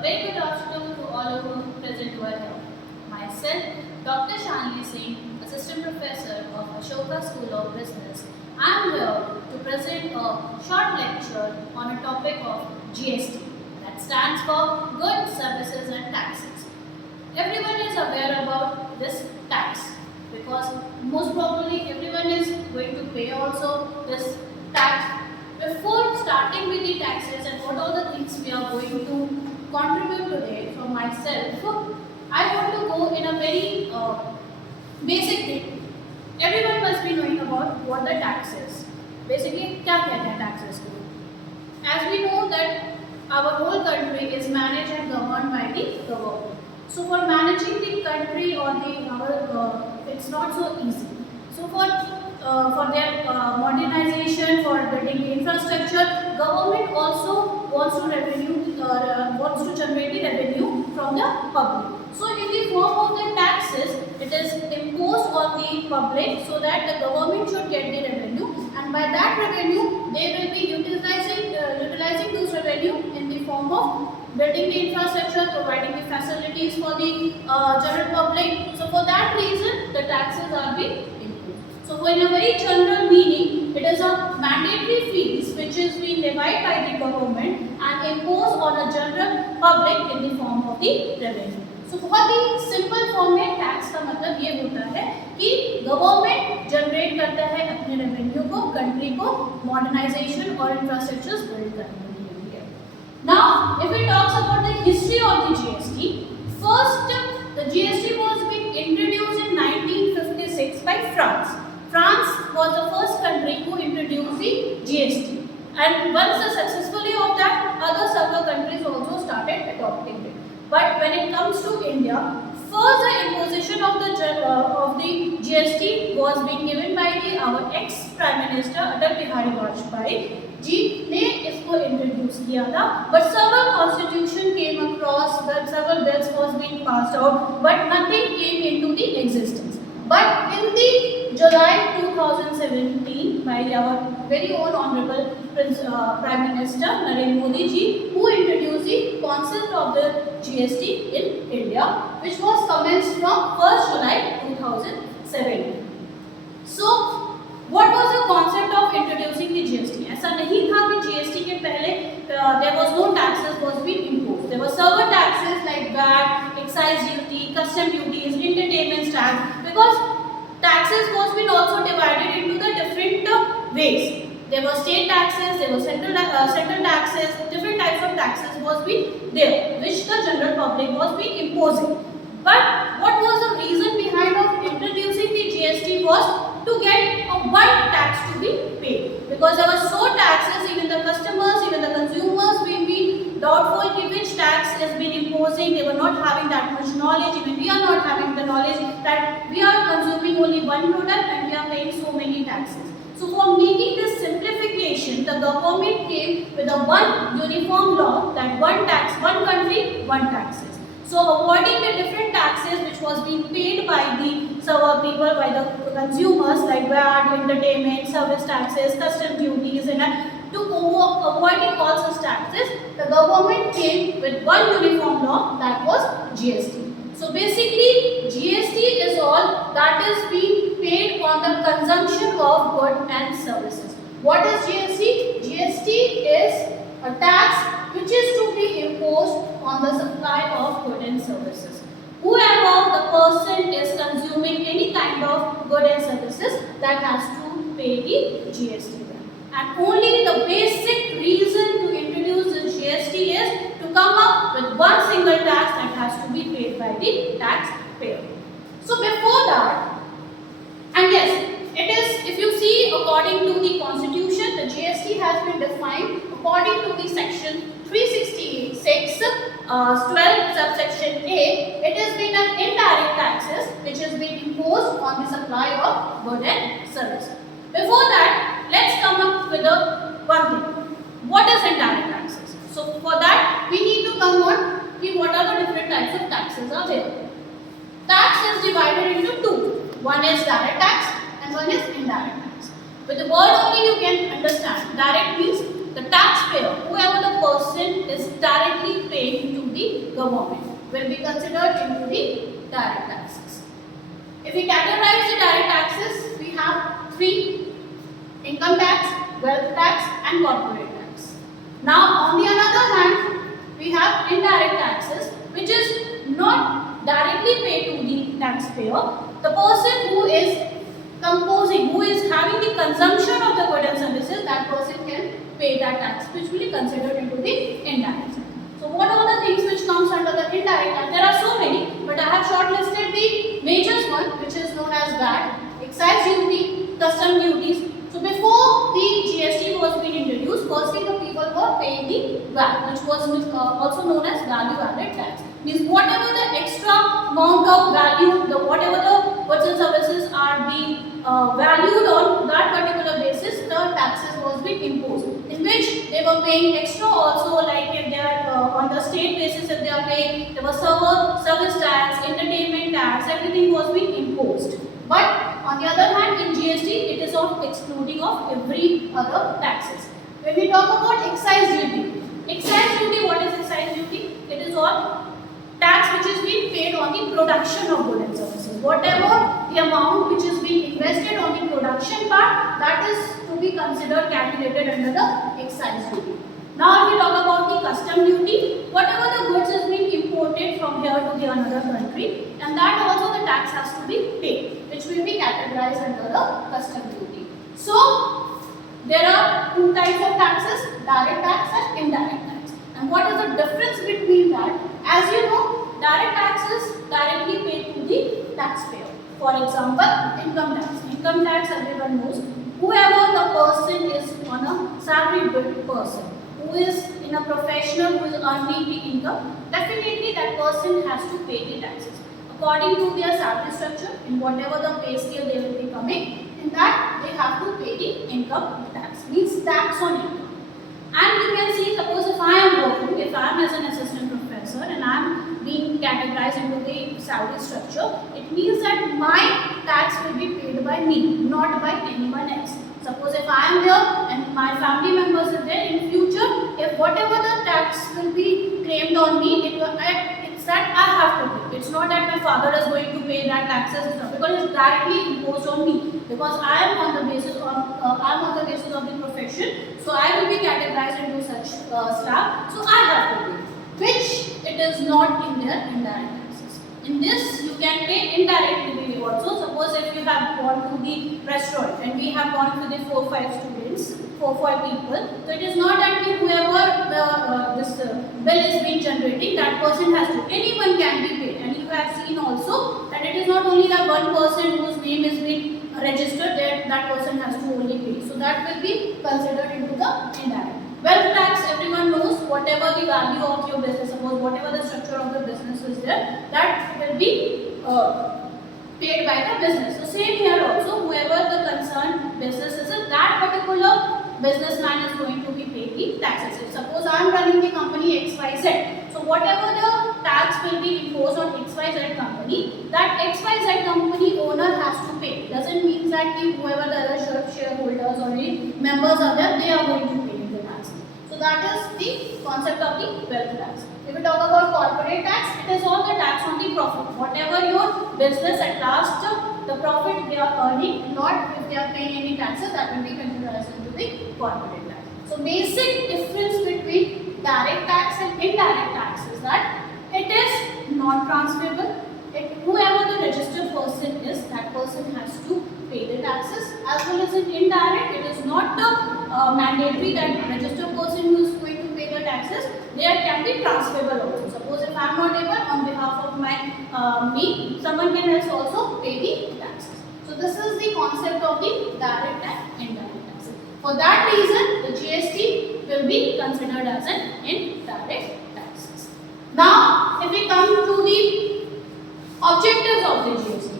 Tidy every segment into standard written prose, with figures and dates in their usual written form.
A very good afternoon to all of you present over here. Myself, Dr. Shalini Singh, Assistant Professor of Ashoka School of Business. I am here to present a short lecture on a topic of GST, that stands for Goods, Services and Taxes. Everyone is aware about this tax because most probably everyone is going to pay also this tax. Before starting with the taxes and what are the things we are going to contribute today from myself, I want to go in a very basic thing. Everyone must be knowing about what the tax is. Basically, क्या कहते हैं taxes को? As we know that our whole country is managed and governed by the government. So for managing the country or it's not so easy. So for their modernization, for building infrastructure, government also wants to generate the revenue from the public. So in the form of the taxes, it is imposed on the public so that the government should get the revenue, and by that revenue they will be utilizing those revenue in the form of building the infrastructure, providing the facilities for the general public. So for that reason, the taxes are being imposed. So in a very general meaning, it is a mandatory fees which is being levied by the government and imposed on a general public in the form of the revenue. So बहुत ही simple form में tax का मतलब ये होता है कि government generate करता है अपने रेवेन्यू को कंट्री को मॉडर्नाइजेशन और इंफ्रास्ट्रक्चर्स बिल्ड करने के लिए. Now, if we talk about the history of the GST, first the GST was being introduced in 1956 by France. France was the first country who introduced the GST, and once the successfully of that, other several countries also started adopting it. But when it comes to India, first the imposition of the GST was being given by our ex-Prime Minister Atal Bihari Vajpayee जी ने इसको introduce किया था. But several constitution came across, several bills was being passed out, but nothing came into the existence. But in the July 2017, by our very own Honorable Prime Minister Narendra Modi ji, who introduced the concept of the GST in India, which was commenced from 1st July 2017. So, what was the concept of introducing the GST? ऐसा नहीं था कि GST के पहले there was no taxes was being imposed. There were several taxes like VAT, excise duty, custom duties, entertainment tax. Because taxes was been also divided into the different ways. There were state taxes, there were central taxes, different types of taxes was being there, which the general public was being imposing. But what was the reason behind of introducing the GST was to get one tax to be paid, because there were so taxes, even the customers, even the consumers will be doubtful which tax is being imposing. They were not having that much knowledge. Even we are not having the knowledge that we are consuming only one product and we are paying so many taxes. So for making this simplification, the government came with a one uniform law that one tax, one country, one taxes. So avoiding the different taxes which was being paid by the server people, by the consumers like VAT, entertainment, service taxes, custom duties, and to avoiding all such taxes, the government came with one uniform law, that was GST. So basically, GST is all that is being paid on the consumption of goods and services. What is GST? GST is a tax which is to be imposed on the supply of goods and services. Whoever the person is consuming any kind of goods and services, that has to pay the GST. And only the basic reason to introduce the GST is to come up with one single tax that has to be paid by the taxpayer. So before that, and yes, it is, if you see according to the constitution, the GST has been defined according to the section 366, 12 subsection A. It has been an indirect taxes which has been imposed on the supply of goods and services. Before that, let's come up with the one thing. What is indirect taxes? So for that, we need to come on what are the different types of taxes are there. Tax is divided into two. One is direct tax and one is indirect tax. With the word only you can understand. Direct means the taxpayer, whoever the person is directly paying to the the government will be considered into the direct taxes. If we categorize the direct taxes, we have three: income tax, wealth tax and corporate tax. Now on the other hand, we have indirect taxes, which is not directly paid to the taxpayer. The person who is who is having the consumption of the goods and services, that person can pay that tax, which will be considered into the indirect. So what are the things which comes under the indirect tax? There are so many, but I have shortlisted the major one, which is known as VAT, excise duty, custom duties. So before the GST was being introduced, firstly the people were paying the VAT, which was also known as value added tax. Means whatever the extra amount of value, whatever the goods and services are being valued on that particular basis, the taxes was being imposed. In which they were paying extra also, like if they are on the state basis, if they are paying, there was service tax, entertainment tax, everything was being imposed. But on the other hand, in GST, it is of excluding of every other taxes. When we talk about excise duty, what is excise duty? It is all tax which is being paid on the production of goods and services. Whatever the amount which is being invested on the production part, that is to be considered calculated under the excise duty. Now if we talk about the custom duty, whatever the goods is being imported from here to the another country, and that also the tax has to be paid, which will be categorized under the custom duty. So there are two types of taxes: direct tax and indirect tax. And what is the difference between that? As you know, direct tax is directly paid to the taxpayer. For example, income tax. Income tax, everyone knows, whoever the person is on a salaried person, who is in a professional, who is earning the income, definitely that person has to pay the taxes. According to their salary structure, in whatever the pay scale they will be coming, in that they have to pay the income tax, means tax on income. And you can see, suppose if I am working, if I am as an assistant professor and I am being categorized into the salary structure, it means that my tax will be paid by me, not by anyone else. Suppose if I am there and my family members are there, in future, if whatever the tax will be claimed on me, it's that I have to pay. It's not that my father is going to pay that taxes, because it's directly imposed on me. Because I am on the basis of the profession, so I will be categorized into such slab. So I have to pay, which it is not in their indirect taxes. In this, you can pay indirectly also. Suppose if you have gone to the restaurant and we have gone to the 4-5 students, 4-5 people, so it is not that whoever this bill is being generating, that person has to. Anyone can be paid, and you have seen also that it is not only that one person whose name is being registered, that person has to only pay. So that will be considered into the indirect. Wealth tax, everyone knows, whatever the value of your business, suppose whatever the structure of the business is there, that will be paid by the business. So same here also, whoever the concerned business is, that particular businessman is going to be paid the taxes. If suppose I am running the company XYZ, so whatever the tax will be imposed on XYZ company, that XYZ company owner has to pay. Doesn't mean that whoever the other shareholders or any members are there, they are going to pay the tax. So that is the concept of the wealth tax. If we talk about corporate tax, it is all the tax on the profit. Whatever your business at last, the profit they are earning, not if they are paying any taxes, that will be considered into the corporate tax. So basic difference between direct tax and indirect tax is that it is not transferable. Whoever the registered person is, that person has to pay the taxes. As well as in indirect, it is not mandatory that registered person who is going to pay the taxes. There can be transferable also. Suppose if I am not able, on behalf of my me, someone can else also pay the taxes. So this is the concept of the direct and indirect taxes. For that reason, the GST will be considered as an indirect taxes. Now, if we come to the objectives of the GST.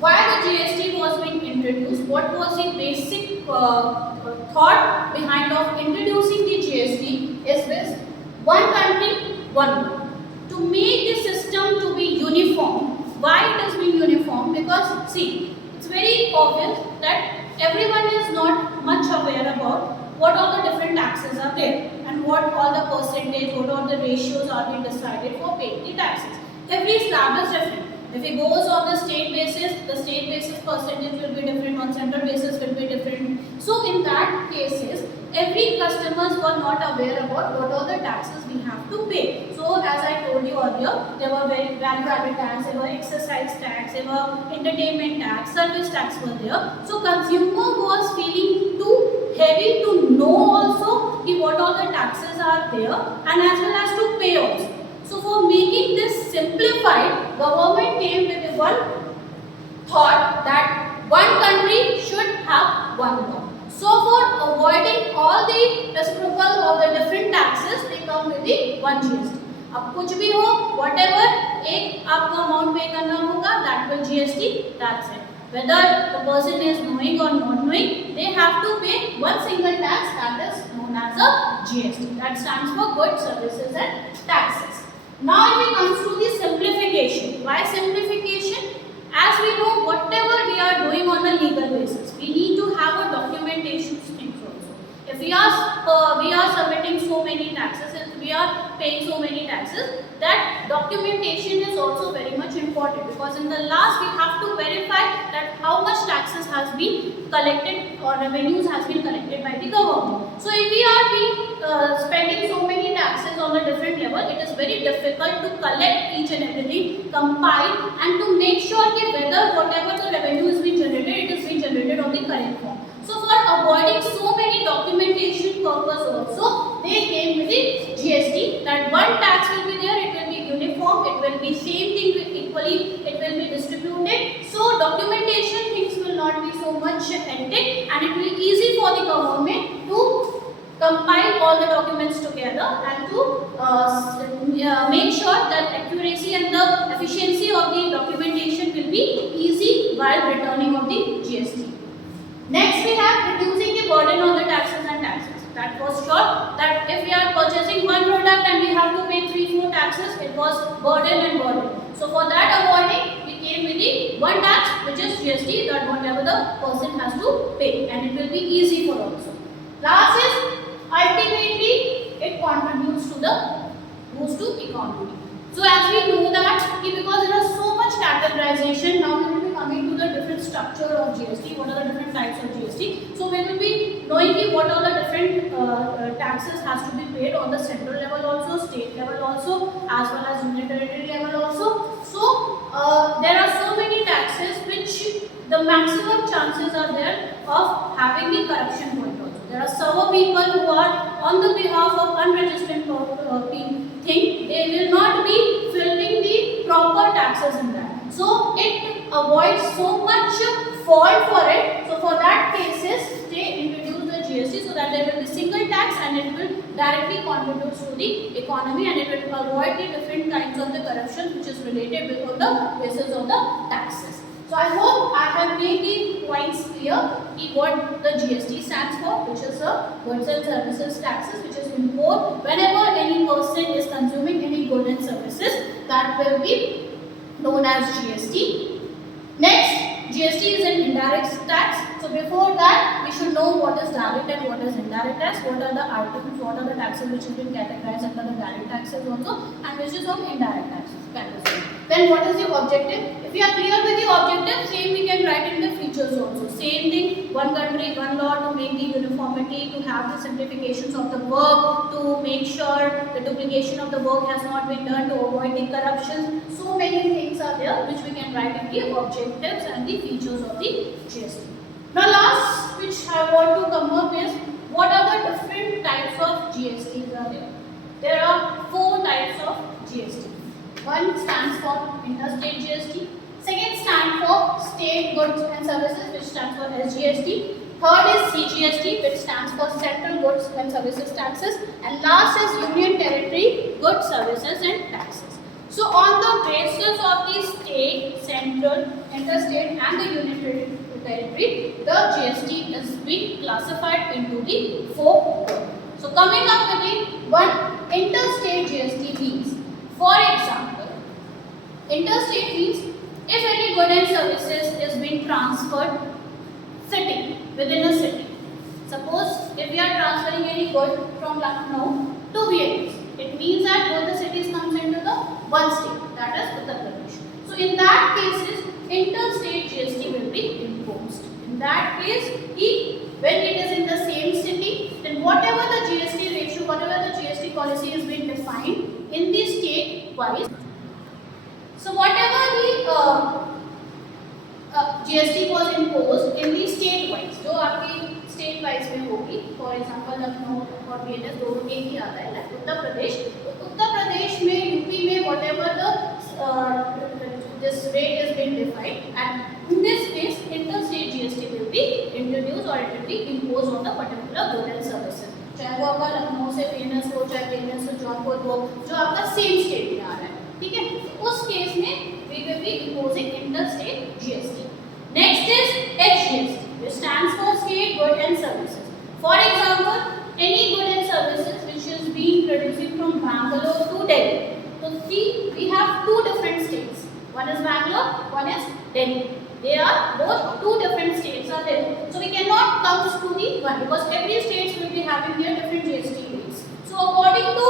Why the GST was being introduced? What was the basic thought behind of introducing the GST is this: one country, one law. To make the system to be uniform. Why it is being uniform? Because see, it's very obvious that everyone is not much aware about what all the different taxes are there and what all the percentage percentage, what all the ratios are being decided for paying the taxes. Every slab is different. If it goes on the state basis percentage will be different, on central basis will be different. So in that cases, every customers were not aware about what all the taxes we have to pay. So as I told you earlier, there were very value added tax, there were excise tax, there were entertainment tax, service tax were there. So consumer was feeling too heavy to know also what all the taxes are there and as well as to pay also. So for making this simplified, government came with one thought that one country should have one law. So for avoiding all the reciprocal of the different taxes, they come with the one GST. अब कुछ भी हो, whatever एक आपको amount pay करना होगा, that will GST. That's it. Whether the person is knowing or not knowing, they have to pay one single tax that is known as a GST. That stands for goods, services, and taxes. Now if it comes to the simplification. Why simplification? As we know, whatever we are doing on a legal basis, we need to have a documentation things also. If we are submitting so many taxes, if we are paying so many taxes, that documentation is also very much important, because in the last we have to verify that how much taxes has been collected or revenues has been collected by the government. So if we are spending so many taxes on a different level, it is very difficult to collect each and everything, compile, and to make sure that whether whatever the revenue is being generated, it is being generated on the correct form. So for avoiding so many documentation purpose also, they came with the GST, that one tax will be there, it will be uniform, it will be same thing equally, it will be distributed. So documentation things will not be so much hectic, and it will be easy for the government to compile all the documents together and to make sure that accuracy and the efficiency of the documentation will be easy while returning of the GST. Next we have reducing the burden on the taxes and taxes. That was sure that if we are purchasing one product and we have to pay 3-4 taxes, it was burden and burden. So for that avoiding, we came with the one tax, which is GST, that whatever the person has to pay, and it will be easy for also. Last is ultimately it contributes to the boost to economy. So as we know that because there is so much categorization, now we will be coming to the different structure of GST, what are the different types of GST. So we will be knowing what are the different taxes has to be paid on the central level also, state level also, as well as union territory level also. So there are so many taxes which the maximum chances are there of having the corruption point also. There are several people who are on the behalf of unregistered thing, they will not be filling the proper taxes in that. So it avoids so much fault for it. So for that cases, they introduce the GST so that there will be single tax and it will directly contribute to the economy, and it will avoid the different kinds of the corruption which is related with the basis of the taxes. So I hope I have made the points clear what the GST stands for, which is a goods and services taxes, which is import. Whenever any person is consuming any goods and services, that will be known as GST. Next, GST is an indirect tax. So before that, we should know what is direct and what is indirect tax, what are the items, what are the taxes which have been categorized under the direct taxes also, and which is of indirect taxes. Then what is the objective? If we are clear with the objective, same we can write in the features also. Same thing, one country, one law, to make the uniformity, to have the simplifications of the work, to make sure the duplication of the work has not been done, to avoid the corruption. So many things are there which we can write in the objectives and the features of the GST. Now last which I want to come up is, what are the different types of GSTs are there? There are 4 types of GST. One stands for interstate GST. Second stands for state goods and services, which stands for SGST. Third is CGST, which stands for central goods and services taxes. And last is union territory goods, services and taxes. So on the basis of the state, central, interstate and the union territory, the GST is being classified into the 4 groups. So coming up with the one interstate GST means, for example, interstate means if any good and services is being transferred within a city. Suppose if we are transferring any good from Lucknow to Vietnam, it one state, that is Uttar Pradesh. So in that cases, interstate GST will be imposed. In that case, when it is in the same city, then whatever the GST ratio, whatever the GST policy has been defined in the state wise. So whatever the GST was imposed in the state wise, जो आपकी state wise में होगी, for example Lucknow और BNS दोनों एक ही आता है, उत्तर प्रदेश, तो उत्तर प्रदेश में, यूपी में whatever the this rate has been defined, and in this case interstate GST will be introduced or it will be imposed on the particular goods and services, चाहे वो आपका लखनऊ से बीएनएस हो, चाहे बीएनएस से जौनपुर हो, जो आपका सेम स्टेट में आ रहा है, ठीक है, तो उस केस में we will be imposing interstate GST. Next is HGST, which stands for State Goods and Services. For example, any goods and services which is being producing from Bangalore to Delhi. So see, we have two different states. One is Bangalore, one is Delhi. They are both two different states are there. So we cannot come to the one because every state will be having their different GST rates. So according to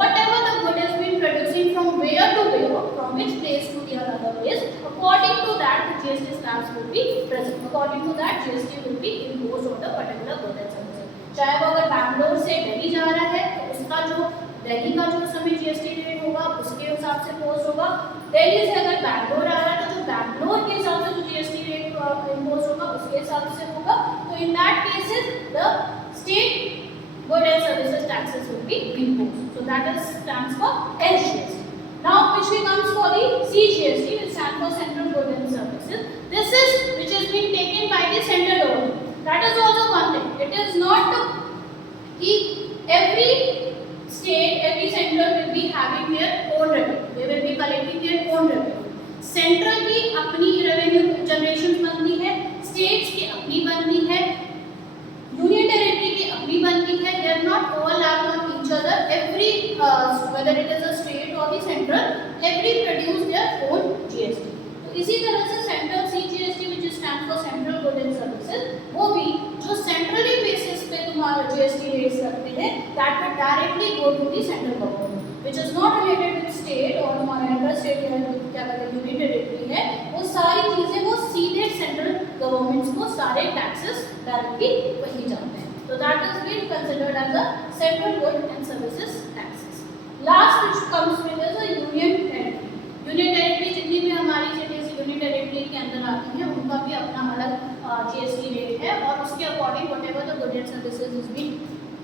whatever the good has been producing from where to where, from which place to the other place, according to that the GST slabs will be present. According to that GST will be imposed on the particular good and services. चाहे वो अगर बैंगलोर से दिल्ली जा रहा है तो उसका जो दिल्ली का जो समय GST रेट होगा उसके हिसाब से पोस्ट होगा, दिल्ली से अगर बैंगलोर आ रहा है तो जो बैंगलोर के हिसाब से जो GST रेट इम्पोज होगा उसके हिसाब से होगा. तो in that cases the state goods and services taxes will be imposed. So that is stands for SGST. Now which comes for the CGST, which stands for Central Goods and Services. This is which has been taken by the central government. That is also one thing. It is not every state, every central will be having their own revenue. They will be collecting their own revenue. Central की अपनी revenue generation बनती है, states की अपनी बनती है, union territory की अपनी बनती है. They are not overlapped on each other. Every whether it is a state or the central, every produce their own GST. तो इसी तरह से central CGST which stands for Central Goods and Services, वो भी जो सेंट्रली बेसिस पे तुम्हारा GST rates लगते हैं, that will directly go to the central government, which is not related with state और हमारा इंटर स्टेट क्या कहते हैं यूनियन टेरिटरी है, वो सारी चीजें वो सीधे सेंट्रल गवर्नमेंट्स को सारे टैक्सेस डायरेक्टली वही जाते हैं. So that is being considered as a Central Goods and Services taxes. Last which comes with is a Union Territory. Union Territory जितनी भी हमारी cities Union Territory के अंदर आती हैं उनका भी अपना अलग GST रेट है और उसके according whatever the goods and services is being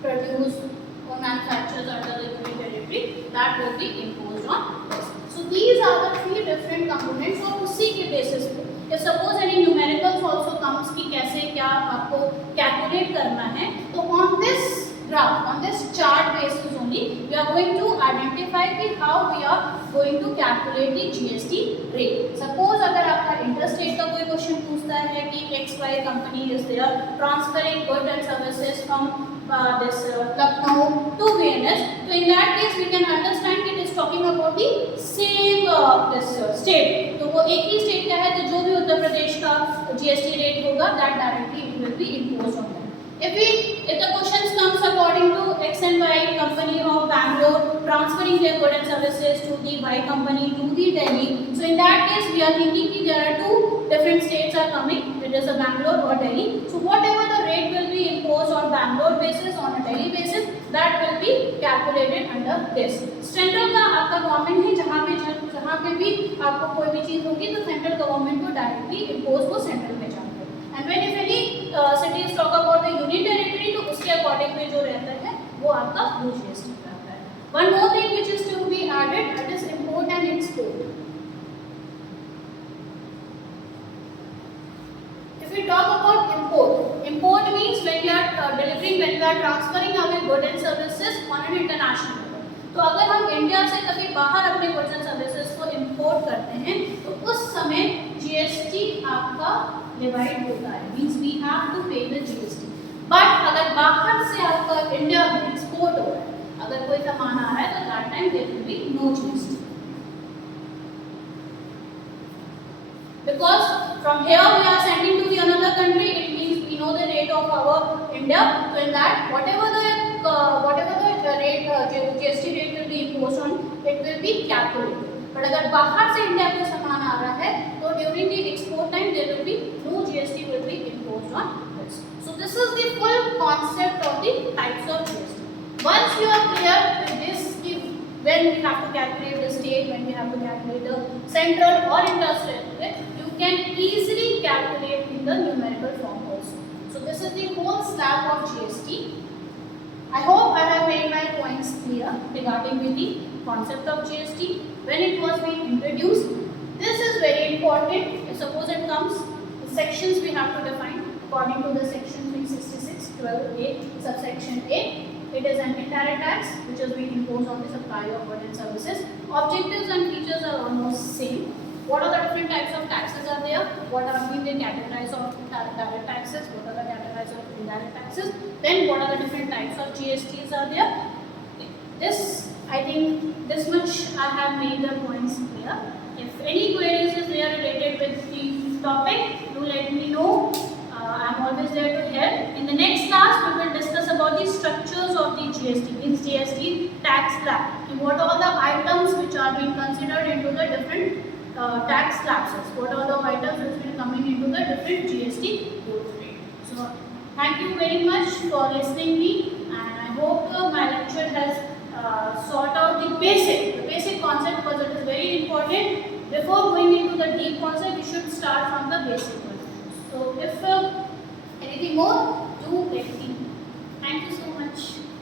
produced or manufactured under the Union Territory, that will be imposed on this. So these are the three different components और उसी के basis पे if suppose any numericals also comes कि कैसे क्या आपको calculate करना है, तो on this graph, on this chart basis only we are going to identify कि how we are going to calculate the GST rate. Suppose अगर आपका interstate का कोई question पूछता है कि XY company is there transferring goods and services from this Lucknow to VNS, so in that case we can understand it is talking about the same this state. तो वो एक ही state का है तो जो भी उत्तर प्रदेश का GST rate होगा that directly it will be imposed on them. If the questions comes according to X and Y company of Bangalore transferring their goods and services to the Y company to the Delhi, so in that case we are thinking that there are two different states are coming, it is a Bangalore or Delhi. So whatever the rate will be imposed on Bangalore basis, on a Delhi basis, that will be calculated under this. Central का आपका government है जहाँ पे भी आपको कोई भी चीज़ होगी तो सेंट्रल गवर्नमेंट को डायरेक्टली इम्पोज वो सेंट्रल में जाता है. And when if any cities talk about the union territory तो उसके अकॉर्डिंग में जो रहता है वो आपका वो GST रहता है. One more thing which is to be added, that is import and export. If we talk about import means when we are delivering, when we are transferring our goods and services on an international level. तो अगर हम India से कभी बाहर अपने goods and services को import करते हैं तो उस समय GST आपका डिवाइड होता है, मींस वी हैव टू पे द GST. बट अगर बाहर से आपका इंडिया में एक्सपोर्ट हो रहा है, अगर कोई सामान आ रहा है तो that time there will be no GST. Because from here we are sending to the another country, it means we know the rate of our India. So in that whatever the rate GST rate will be imposed on, it will be calculated. But अगर बाहर से India में सामान आ रहा है तो during the export time there will be no GST will be imposed on this. So this is the full concept of the types of GST. Once you are clear with this, when we have to calculate the state, when we have to calculate the central or industrial, okay, you can easily calculate in the numerical form also. So this is the whole slab of GST. I hope I have made my points clear regarding with the concept of GST. When it was being introduced, this is very important. Suppose it comes, the sections we have to define according to the section 366 12A subsection A. It is an indirect tax which is being imposed on the supply of goods and services. Objectives and features are almost same. What are the different types of taxes are there? What are the categories of direct taxes? What are the categories of indirect taxes? Then what are the different types of GSTs are there? This, I think this much I have made the points clear. If any queries is there related with the topic, do let me know. I am always there to help. In the next class, we will discuss about the structures of the GST, means GST tax slab. And what are the items which are being considered into the different tax slabs? What are the items which will be coming into the different GST growth rate? So, thank you very much for listening me, and I hope my lecture has sort out the basic concept, because it is very important. Before going into the deep concept, we should start from the basic one. So if anything more, do let me know. Thank you so much.